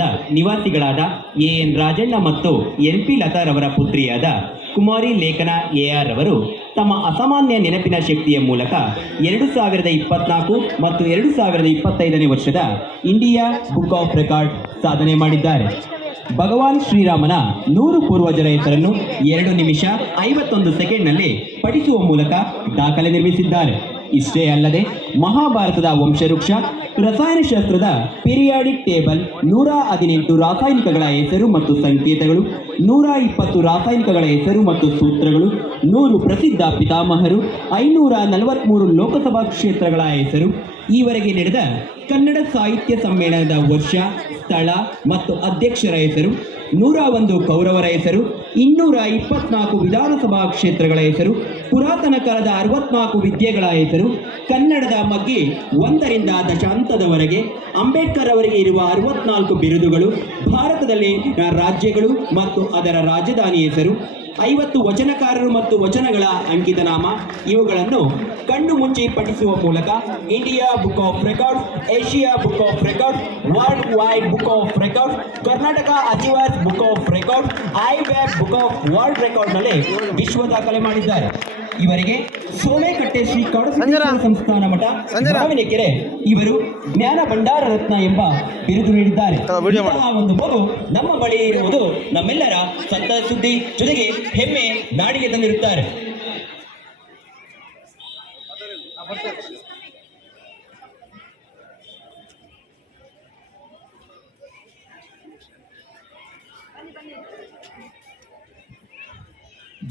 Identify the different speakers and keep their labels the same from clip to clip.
Speaker 1: ಗ್ರಾಮದ ನಿವಾಸಿಗಳಾದ A N Rajanna ಮತ್ತು N P ಲತಾರವರ ಪುತ್ರಿಯಾದ ಕುಮಾರಿ ಲೇಖನ ಎ ಆರ್ ಅವರು ತಮ್ಮ ಅಸಾಮಾನ್ಯ ನೆನಪಿನ ಶಕ್ತಿಯ ಮೂಲಕ ಎರಡು ಸಾವಿರದ ಇಪ್ಪತ್ನಾಲ್ಕು ಮತ್ತು ಎರಡು ಸಾವಿರದ ಇಪ್ಪತ್ತೈದನೇ ವರ್ಷದ ಇಂಡಿಯಾ ಬುಕ್ ಆಫ್ ರೆಕಾರ್ಡ್ ಸಾಧನೆ ಮಾಡಿದ್ದಾರೆ. ಭಗವಾನ್ ಶ್ರೀರಾಮನ ನೂರು ಪೂರ್ವಜರ ಹೆಸರನ್ನು ಎರಡು ನಿಮಿಷ ಐವತ್ತೊಂದು ಸೆಕೆಂಡ್ನಲ್ಲಿ ಪಠಿಸುವ ಮೂಲಕ ದಾಖಲೆ ನಿರ್ಮಿಸಿದ್ದಾರೆ. ಇಷ್ಟೇ ಅಲ್ಲದೆ ಮಹಾಭಾರತದ ವಂಶವೃಕ್ಷ ರಸಾಯನಶಾಸ್ತ್ರದ ಪಿರಿಯಾಡಿಕ್ ಟೇಬಲ್, ನೂರ ಹದಿನೆಂಟು ರಾಸಾಯನಿಕಗಳ ಹೆಸರು ಮತ್ತು ಸಂಕೇತಗಳು, ನೂರ ಇಪ್ಪತ್ತು ರಾಸಾಯನಿಕಗಳ ಹೆಸರು ಮತ್ತು ಸೂತ್ರಗಳು, ನೂರು ಪ್ರಸಿದ್ಧ ಪಿತಾಮಹರು, ಐನೂರ ನಲವತ್ತ್ಮೂರು ಲೋಕಸಭಾ ಕ್ಷೇತ್ರಗಳ ಹೆಸರು. ಈವರೆಗೆ ನಡೆದ ಕನ್ನಡ ಸಾಹಿತ್ಯ ಸಮ್ಮೇಳನದ ವರ್ಷ, ಸ್ಥಳ ಮತ್ತು ಅಧ್ಯಕ್ಷರ ಹೆಸರು, ನೂರ ಒಂದು ಕೌರವರ ಹೆಸರು ಇನ್ನೂರ ಇಪ್ಪತ್ನಾಲ್ಕು ವಿಧಾನಸಭಾ ಕ್ಷೇತ್ರಗಳ ಹೆಸರು, ಪುರಾತನ ಕಾಲದ ಅರವತ್ನಾಲ್ಕು ವಿದ್ಯೆಗಳ ಹೆಸರು, ಕನ್ನಡದ ಬಗ್ಗೆ ಒಂದರಿಂದ ದಶಾಂತದವರೆಗೆ, ಅಂಬೇಡ್ಕರ್ ಅವರಿಗೆ ಇರುವ ಅರವತ್ನಾಲ್ಕು ಬಿರುದುಗಳು, ಭಾರತದಲ್ಲಿ ರಾಜ್ಯಗಳು ಮತ್ತು ಅದರ ರಾಜಧಾನಿ ಹೆಸರು ಐವತ್ತು ವಚನಕಾರರು ಮತ್ತು ವಚನಗಳ ಅಂಕಿತನಾಮ. ಇವುಗಳನ್ನು ಕಣ್ಣು ಮುಚ್ಚಿ ಪಠಿಸುವ ಮೂಲಕ India book of records, Asia book of record world wide book of record Karnataka ಅಜಿವಾಸ್ book of record I back book of world ರೆಕಾರ್ಡ್ನಲ್ಲಿ ವಿಶ್ವ ದಾಖಲೆ ಮಾಡಿದ್ದಾರೆ. ಇವರಿಗೆ ಸೋಮೇಕಟ್ಟೆ ಶ್ರೀ ಕೌಡಸಿದ್ದೇಶ್ವರ ಸಂಸ್ಥಾನ ಮಠ ದಾವಣಗೆರೆ ಇವರು ಜ್ಞಾನ ಭಂಡಾರ ರತ್ನ ಎಂಬ ಬಿರುದು ನೀಡಿದ್ದಾರೆ. ಒಂದು ಮಗು ನಮ್ಮ ಬಳಿ ಇರುವುದು ನಮ್ಮೆಲ್ಲರ ಸಂತ ಸುದ್ದಿ ಜೊತೆಗೆ ಹೆಮ್ಮೆ ನಾಡಿಗೆ ತಂದಿರುತ್ತಾರೆ.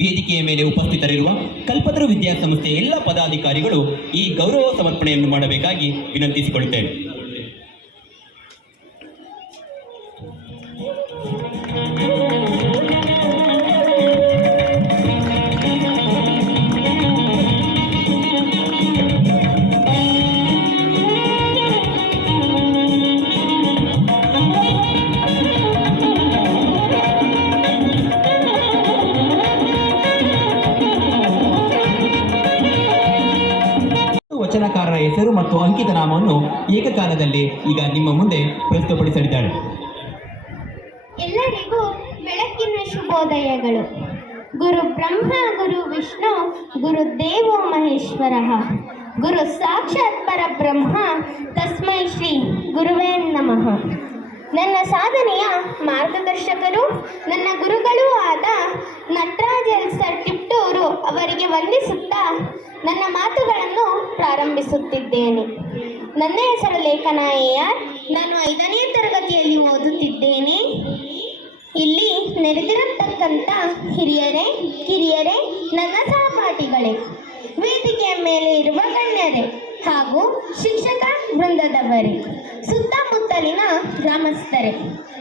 Speaker 1: ವೇದಿಕೆಯ ಮೇಲೆ ಉಪಸ್ಥಿತರಿರುವ ಕಲ್ಪತರು ವಿದ್ಯಾಸಂಸ್ಥೆಯ ಎಲ್ಲ ಪದಾಧಿಕಾರಿಗಳು ಈ ಗೌರವ ಸಮರ್ಪಣೆಯನ್ನು ಮಾಡಬೇಕಾಗಿ ವಿನಂತಿಸಿಕೊಳ್ಳುತ್ತೇನೆ. ಹೆಸರು ಮತ್ತು ಅಂಕಿತ ನಾಮವನ್ನು ಏಕಕಾಲದಲ್ಲಿ ಈಗ ನಿಮ್ಮ ಮುಂದೆ ಪ್ರಸ್ತುತಪಡಿಸಲಿದ್ದಾರೆ
Speaker 2: ಎಲ್ಲರಿಗೂ ಬೆಳಕಿನ ಶುಭೋದಯಗಳು. ಗುರು ಬ್ರಹ್ಮ, ಗುರು ವಿಷ್ಣು, ಗುರು ದೇವೋ ಮಹೇಶ್ವರ. ಗುರು ಸಾಕ್ಷಾತ್ ಪರಬ್ರಹ್ಮ, ತಸ್ಮೈ ಶ್ರೀ ಗುರುವೇ ನಮಃ. ನನ್ನ ಸಾಧನೆಯ ಮಾರ್ಗದರ್ಶಕರು, ನನ್ನ ವಂದಿಸುತ್ತಾ ನನ್ನ ಮಾತುಗಳನ್ನು ಪ್ರಾರಂಭಿಸುತ್ತಿದ್ದೇನೆ. ನನ್ನ ಹೆಸರು ಲೇಖನ ಎ ಆರ್ ನಾನು ಐದನೇ ತರಗತಿಯಲ್ಲಿ ಓದುತ್ತಿದ್ದೇನೆ. ಇಲ್ಲಿ ನೆರೆದಿರತಕ್ಕಂಥ ಹಿರಿಯರೇ, ಕಿರಿಯರೇ, ನನ್ನ ಸಹಪಾಠಿಗಳೇ, ವೇದಿಕೆಯ ಮೇಲೆ ಇರುವ ಗಣ್ಯರೇ ಹಾಗೂ ಶಿಕ್ಷಕ ವೃಂದದವರೇ, ಸುತ್ತಮುತ್ತಲಿನ ಗ್ರಾಮಸ್ಥರೇ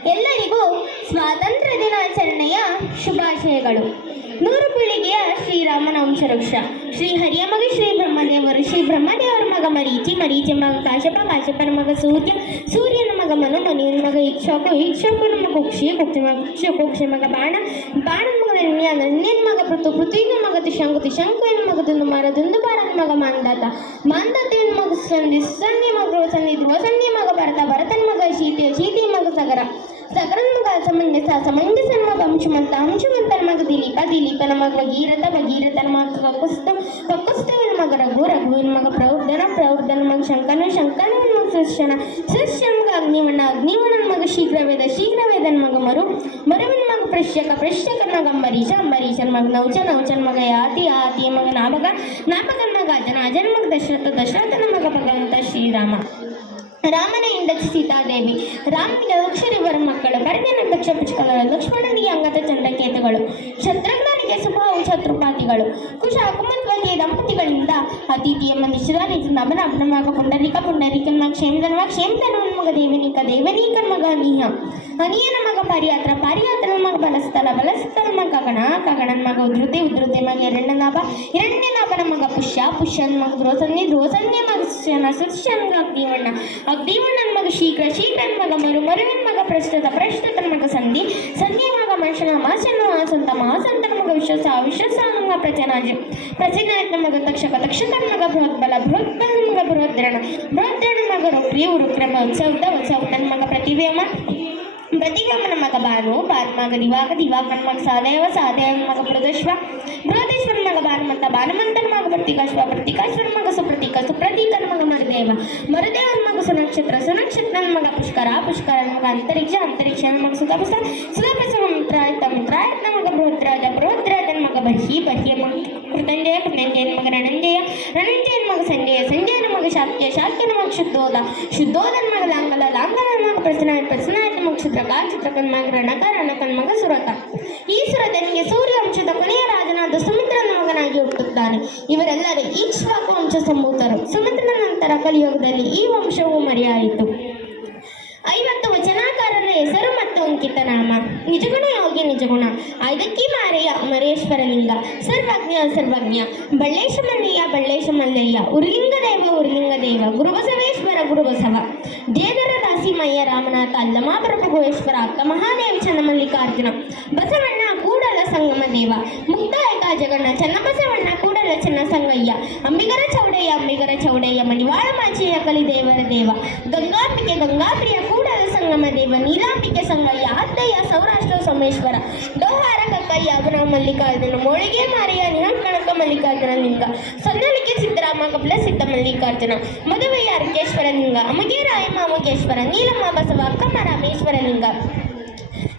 Speaker 2: ಎಲ್ಲರಿಗೂ ಸ್ವಾತಂತ್ರ್ಯ ದಿನಾಚರಣೆಯ ಶುಭಾಶಯಗಳು. ನೂರು ಪೀಳಿಗೆಯ ಶ್ರೀರಾಮನ ವಂಶವೃಕ್ಷ. ಶ್ರೀ ಹರಿಯ ಮಗ ಶ್ರೀ ಬ್ರಹ್ಮದೇವರು, ಶ್ರೀ ಬ್ರಹ್ಮದೇವರ ಮಗ ಮರೀಚಿ ಮರೀಚಿ ಮಗ ಕಾಶಪ ಕಾಶಪನ ಮಗ ಸೂರ್ಯ, ಸೂರ್ಯನ ಮಗ ಮನು, ಮನುವಿನ ಮಗ ಇಕ್ಷಾಕು ಇಕ್ಷಕನ ಮಗ ಕುಕ್ಷಿ ಕುಕ್ಷಿ ಮಗ, ಕುಕ್ಷಿ ಕುಕ್ಷಿ ಮಗ ಬಾಣ, ಬಾಣನ ಮಗ ಮಗ ಪೃಥು ಪೃಥ್ವಿನ ಮಗ ತಿಶಂಕು ತಿಶಂಕುವಿನ ಮಗ ದುಂದು ಮಾರ ದುಂದು ಬಾರನ ಮಗ ಮಾಂದಾತ. ಮಾಂದಾತಿನ ಮಗ ಸಂಧಿ ಸಂಧಿ ಮಗ, ಸಂಧಿ ಧ್ರುವ, ಸಂಧಿ ಮಗ ಭರತ, ಭರತನ ಮಗ ಶೀತಿ ಶೀತಿ ಮಗ ಸಗರ. ಸಗರನ ಮಗ ಸಮಂಜಸ, ಸಮಂಜಸನ ಮಗ ಅಂಶುಮಂತ ಅಂಶುಮಂತನ ಮಗ ದಿಲೀಪ, ದಿಲೀಪನ ಮಗ ಭಗೀರಥ, ಭಗೀರಥನ ಮಗ ಕಕುಸ್ತ ಕಕ್ಕುಸ್ತವಿನ ಮಗ ರಘು, ರಘುವಿನ ಮಗ ಪ್ರವರ್ಧನ ಪ್ರವರ್ಧನ ಮಗ ಶಂಕನ ಶಂಕನ ಮಗ ಸೃಷ್ಟನ ಸೃಷ್ಟನ ಮಗ ಅಗ್ನಿವಣ್ಣ ಅಗ್ನಿವಣ್ಣನ ಮಗ ಶೀಘ್ರವೇದ, ಶೀಘ್ರವೇದನ ಮಗ ಮರು, ಮರುವಿನ ಮಗ ಪ್ರಶ್ಯಕ ಪ್ರಶ್ಯಕನ ಮಗ ಅಂಬರೀಷ ಅಂಬರೀಷನ ಮಗ ನೌಚ, ನೌಚನ್ ಮಗ ಯಾತಿ, ಆತಿ ಮಗ ನಾಭಗ ನಾಭಗ ಮಗ ಅಜನ ಅಜನ ಮಗ ದಶರಥ, ದಶರಥನ ಮಗ ಭಗವಂತ ಶ್ರೀರಾಮ. ರಾಮನ ಹೆಂಡತಿ ಸೀತಾದೇವಿ, ರಾಮನಿಗೆ ಅಕ್ಷರಿವರ ಮಕ್ಕಳು, ಭರತನ ದಕ್ಷ ಪುಷ್ಕಗಳು ಲಕ್ಷ್ಮಣನಿಗೆ ಅಂಗತ ಚಂದ್ರಕೇತುಗಳು ಶತ್ರುಘ್ನಿಗೆ ಸುಭಾವು ಶತ್ರುಪಾತಿಗಳು, ಕುಶ ಕುಮದ್ವತಿಯ ದಂಪತಿಗಳಿಂದ ಅತಿಥಿಯ ಮನುಷ್ಯರಾದ ನಮನ ಅಬ್ನಮಗ ಪುಂಡರಿಕ ಕ್ಷೇಮದನ ಮಗ ಕ್ಷೇಮದನ ಮಗ ದೇವನಿಕ, ದೇವನೀಕನ ಮಗ ಅನಿಹ ಅನಿಯನ ಮಗ, ಪರಿಯಾತ್ರ ಪಾರಿಯಾತ್ರನ ಮಗ, ಬಲಸ್ಥಲ ಬಲಸ್ತಲ ಮಗ ಗಣ ಗಗಣನ ಮಗ ಉದ್ರುತೆ ಉದ್ರುತೆ ಮಗ ಎರಡನಾಭ ಎರಡನೇನಾಭನ ಮಗ, ಪುಷ್ಯ, ಪುಷ್ಯನ ಮಗ ಧ್ರುವಸನ್ನಿ ಧ್ರುವಸನ್ಯ ಮಗ ಸುಶನ ಮಗ ಅಗ್ನಿವಣ್ಣ ಅಗ್ನಿವಣ್ಣನ ಮಗ, ಶೀಘ್ರ, ಶೀಘ್ರನ ಮಗ ಮರು ಮರುವಿನ ಮಗ, ಪ್ರಸ್ತುತ, ಪ್ರಸ್ತುತನ ಮಗ, ಸಂಧಿ ಸಂಧಿ ಮಗ ಮನುಷ್ಯನ, ಮಾಸನ, ಮಾಸಂತ ಮಾಸಂತನ ವಿಶ್ವಾಸ ವಿಶ್ವಾಸನ ಮಗ ಪ್ರಚನಾಜಿ ಪ್ರಚನಾಯತನ ಮಗ ತಕ್ಷಕ ತಕ್ಷಕನ ಮಗ ನಮಗ ಬೃಹತ್ ಮಗ ಬೃಹತ್ ಬೃಹದ್ರಣ ಮಗ ರುಕ್ರಿ ಉರುಕ್ರಮ ಉತ್ಸವದ ಉತ್ಸವತನ ಮಗ ಪ್ರತಿವ್ಯಮ ಪ್ರತಿಗಮನ ಮಗ ಭಾನು ಭಾನು ಮಗ ದಿವಾಗ ದಿವಾಕನ ಮಗ ಸಹದೇವ ಸಹದೇವ ಮಗ ಬೃಹದೇಶ್ವ. ಬೃಹದೇಶ್ವರ ಮಗ ಭಾನುಮಂತ ಭಾನುಮಂತನ ಮಗ ಪ್ರತಿಕಾಶ್ವ ಪ್ರತಿಕಾಶ್ವರ ಮಗ ಸುಪ್ರತೀಕ ಸುಪ್ರತೀಕನ ಮಗ ಮರುದೇವ. ಮರುದೇವನ ಮಗ ಸುನಕ್ಷತ್ರ ಸುನಕ್ಷತ್ರನ ಮಗ ಪುಷ್ಕರ ಪುಷ್ಕರನ ಮಗ ಅಂತರಿಕ್ಷ ಅಂತರಿಕ್ಷನ ಮಗ ಸುಧಾಪುಸ ಸುಧಾಪುಸ ಮಿತ್ರಾಯತ ಮಿತ್ರಾಯತನ ಮಗ ಬೃಹದ್ರಾಜ ಬೃಹದ್ರಾಜನ ಮಗ ಬರ್ಹಿ ಬರ್ಹಿಯ ಮಗ, ಕೃತಂಜಯ, ಕೃತಂಜಯನ ಮಗ ರಣಂಜಯ, ರಣಂಜಯನ ಮಗ ಸಂಜಯ, ಸಂಜಯನ ಮಗ ಶಾಕ್ಯ, ಶಾಕ್ಯನ ಮಗ ಶುದ್ಧೋದ, ಶುದ್ಧೋದನ ಮಗ ಲಾಂಗಲ, ಲಾಂಗಲನ ಮಗ ಪ್ರಸನಾಯ ಪ್ರಸನಾಯನ ಮಗ ಶುದ್ರಕ ಕ್ಷುದ್ರಕನ ಮಗ ರಣಕ, ರಣಕನ ಮಗ ಸುರತ. ಈ ಸುರತನಿಗೆ ಸೂರ್ಯ ವಂಶದ ಕೊನೆಯ ರಾಜನಾದ ಸುಮಿತ್ರನ ಮಗನಾಗಿ ಹುಟ್ಟುತ್ತಾನೆ. ಇವರೆಲ್ಲರೂ ಈಕ್ಷ್ವಾಕು ವಂಶ ಸಂಭೂತರು. ಸುಮಿತ್ರನ ನಂತರ ಕಲಿಯುಗದಲ್ಲಿ ಈ ವಂಶವು ಮರೆಯಾಯಿತು ಐವತ್ತು ವಚನಾಕಾರರ ಹೆಸರು ಮತ್ತು ಅಂಕಿತ ನಾಮ ನಿಜಗುಣ. ಐದಕ್ಕಿ ಮಾರೆಯ ಮರೇಶ್ವರಲಿಂಗ ಸರ್ವಜ್ಞ ಸರ್ವಜ್ಞ ಬಳ್ಳೇಶ ಮಲ್ಲಯ್ಯ ಬಳ್ಳೇಶ ಮಲ್ಲಯ್ಯ ಉರ್ಲಿಂಗ ದೇವ ಉರ್ಲಿಂಗ ದೇವ ಗುರುಬಸವೇಶ್ವರ, ಗುರುಬಸವ. ದೇದರ ದಾಸಿಮಯ್ಯ, ರಾಮನಾಥ ಅಲ್ಲಮ ಪ್ರಭುಗೋಶ್ವರ ಅಕ್ಕ ಮಹಾದೇವ, ಚನ್ನಮಲ್ಲಿಕಾರ್ಜುನ. ಬಸವಣ್ಣ, ಕೂಡಲ ಸಂಗಮ ದೇವ. ಮುಕ್ತಾಯಕ ಜಗಣ್ಣ ಚನ್ನಬಸವಣ್ಣ ಕೂಡಲ ಚೆನ್ನ ಸಂಗಯ್ಯ. ಅಂಬಿಗರ ಚೌಡಯ್ಯ ಅಂಬಿಗರ ಚೌಡಯ್ಯ ಮಣಿವಾಳ ಮಾಚಿಯ ಕಲಿದೇವರ ದೇವ. ಗಂಗಾಂಬಿಕೆ, ಗಂಗಾಪ್ರಿಯ ನೀಲಾಂಬಿಕೆ ಸಂಗಯ್ಯ ಅತ್ತಯ್ಯ ಸೌರಾಷ್ಟ್ರ ಸೋಮೇಶ್ವರ ಡೋಹಾರ ಕಕ್ಕಯ್ಯ ಅವನ ಮಲ್ಲಿಕಾರ್ಜುನ ಮೋಳಿಗೆ ಮಾರಿಯ ನಿಹಂಕಣಕ ಮಲ್ಲಿಕಾರ್ಜುನ ಲಿಂಗ ಸನ್ನಲಿಕೆ ಸಿದ್ದರಾಮ ಕಪಿಲ ಸಿದ್ಧ ಮಲ್ಲಿಕಾರ್ಜುನ ಮದುವೆಯ ಅರ್ಕೇಶ್ವರ ಲಿಂಗ ಅಮಗೆ ರಾಯಮ್ಮ ಅಮಕೇಶ್ವರ ನೀಲಮ್ಮ ಬಸವ ಅಕ್ಕಮ್ಮ ರಾಮೇಶ್ವರ ಲಿಂಗ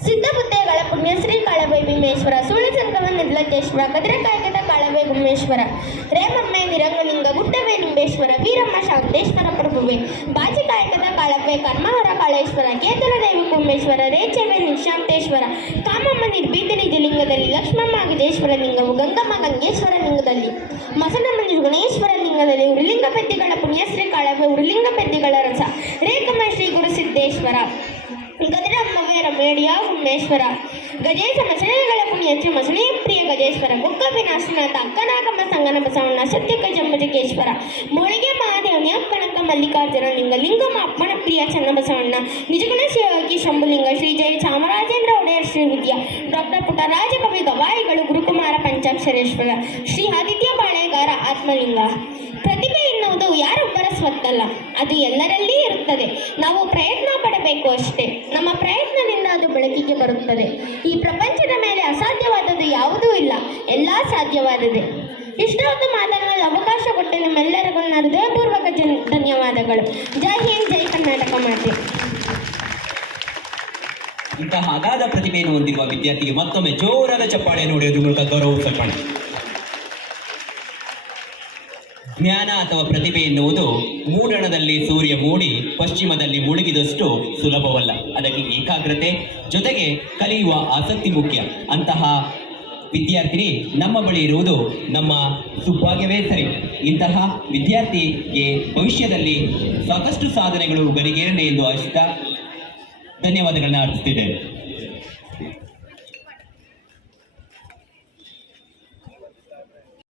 Speaker 2: ಸಿದ್ಧಬುದ್ಧೆಗಳ ಪುಣ್ಯಶ್ರೀ ಕಾಳಬೈ ಭೀಮೇಶ್ವರ ಸುಳ್ಳು ಸಂಗಮ ನಿರ್ಲಜೇಶ್ವರ ಕದಿರಕಾಯಕದ ಕಾಳಬೈ ಗುಮ್ಮೇಶ್ವರ ರೇಮಮ್ಮೆ ನಿರಂಗಲಿಂಗ ಗುಡ್ಡವೇ ನಿಂಬೇಶ್ವರ, ವೀರಮ್ಮ ಶಾಂತೇಶ್ವರ ಪ್ರಭುವೆ ಬಾಜಿಕಾಯಕದ ಕಾಳಬೈ ಕರ್ಮಹರ ಕಾಳೇಶ್ವರ, ಕೇತನ ದೇವಿ ಕುಂಬೇಶ್ವರ ರೇಚವೆ ನಿಶಾಂತೇಶ್ವರ, ಕಾಮಮ್ಮ ನಿರ್ಭೀತ ನಿಜಲಿಂಗದಲ್ಲಿ ಲಕ್ಷ್ಮಮ್ಮ ಗಜೇಶ್ವರ ಲಿಂಗವು, ಗಂಗಮ್ಮ ಗಂಗೇಶ್ವರ ಲಿಂಗದಲ್ಲಿ, ಮಸನಮ್ಮ ನಿರ್ಗುಣೇಶ್ವರ ಲಿಂಗದಲ್ಲಿ ಉರುಲಿಂಗ ಪೆದ್ದಿಗಳ ಪುಣ್ಯಶ್ರೀ ಕಾಳಬೆ ಉರುಲಿಂಗ ಪೆದ್ದಿಗಳ ರಸ, ರೇಖಮ್ಮ ಶ್ರೀ ಗುರು ಸಿದ್ದೇಶ್ವರ ಗದಿರಮ್ಮವೇ ರಮೇಡಿಯ ಉಮೇಶ್ವರ ಗಜೇಶ ಮಸಳೆಗಳ ಪುಣ್ಯಶ್ರೀ ಮಸಳೆ ಪ್ರಿಯ ಗಜೇಶ್ವರ ಗುಕ್ಕ ವಿನಾಶನಾಥ ಅಕ್ಕನಾಗಮ್ಮ ಸಂಗನ ಬಸವಣ್ಣ, ಸತ್ಯಕ ಜಂಬಜಗೇಶ್ವರ ಮೋಳಿಗೆ ಮಹಾದೇವನಿ ಅಕ್ಕನಕ್ಕ ಮಲ್ಲಿಕಾರ್ಜುನ, ಲಿಂಗ ಲಿಂಗಮ್ಮ ಅಪ್ಪನ ಪ್ರಿಯ ಚನ್ನಬಸವಣ್ಣ ನಿಜಗುಣ ಶಿವಕಿ ಶಂಭುಲಿಂಗ, ಶ್ರೀ ಜಯ ಚಾಮರಾಜೇಂದ್ರ ಒಡೆಯರ್ ಶ್ರೀ ವಿದ್ಯಾ, ಡಾಕ್ಟರ್ ಪುಟ್ಟರಾಜ ಕವಿ ಗವಾಯಿಗಳು, ಗುರುಕುಮಾರ ಪಂಚಾಕ್ಷರೇಶ್ವರ, ಶ್ರೀ ಆದಿತ್ಯ ಬಾಳೆಗಾರ ಆತ್ಮಲಿಂಗ. ಪ್ರತಿಭೆ ಎನ್ನುವುದು ಯಾರೊಬ್ಬರ ಸ್ವತ್ತಲ್ಲ ಅದು ಎಲ್ಲರಲ್ಲಿ ಇರುತ್ತದೆ. ನಾವು ಪ್ರಯತ್ನ ಪಡಬೇಕು ಅಷ್ಟೇ. ನಮ್ಮ ಪ್ರಯತ್ನದಿಂದ ಅದು ಬೆಳಕಿಗೆ ಬರುತ್ತದೆ. ಈ ಪ್ರಪಂಚದ ಮೇಲೆ ಅಸಾಧ್ಯವಾದದ್ದು ಯಾವುದೂ ಇಲ್ಲ. ಎಲ್ಲ ಸಾಧ್ಯವಾದದೆ ಇಷ್ಟೊಂದು ಮಾತನಾಡಲು ಅವಕಾಶ ಕೊಟ್ಟ ನಿಮ್ಮೆಲ್ಲರಿಗೂ ನನ್ನ ಹೃದಯಪೂರ್ವಕ ಜನ್, ಧನ್ಯವಾದಗಳು. ಜೈ ಹಿಂದ್, ಜೈ ಕರ್ನಾಟಕ ಮಾತೆ.
Speaker 1: ಇಂತಹ ಅಗಾಧ ಪ್ರತಿಭೆಯನ್ನು ಹೊಂದಿರುವ ವಿದ್ಯಾರ್ಥಿಗೆ ಮತ್ತೊಮ್ಮೆ ಜೋರಾದ ಚಪ್ಪಾಳೆ ಹೊಡೆಯೋದ್ರ ಮೂಲಕ ಗೌರವ ಸಲ್ಪಣ. ಜ್ಞಾನ ಅಥವಾ ಪ್ರತಿಭೆ ಎನ್ನುವುದು ಮೂಡಣದಲ್ಲಿ ಸೂರ್ಯ ಮೂಡಿ, ಪಶ್ಚಿಮದಲ್ಲಿ ಮುಳುಗಿದಷ್ಟು ಸುಲಭವಲ್ಲ. ಅದಕ್ಕೆ ಏಕಾಗ್ರತೆ, ಜೊತೆಗೆ ಕಲಿಯುವ ಆಸಕ್ತಿ ಮುಖ್ಯ. ಅಂತಹ ವಿದ್ಯಾರ್ಥಿನಿ ನಮ್ಮ ಬಳಿ ಇರುವುದು ನಮ್ಮ ಸುಭಾಗ್ಯವೇ ಸರಿ. ಇಂತಹ ವಿದ್ಯಾರ್ಥಿಗೆ ಭವಿಷ್ಯದಲ್ಲಿ ಸಾಕಷ್ಟು ಸಾಧನೆಗಳು ಗರಿಗೇರಲಿ ಎಂದು ಆಶಿಸ್ತಾ ಧನ್ಯವಾದಗಳನ್ನು ಅರ್ಪಿಸ್ತಿದ್ದೇನೆ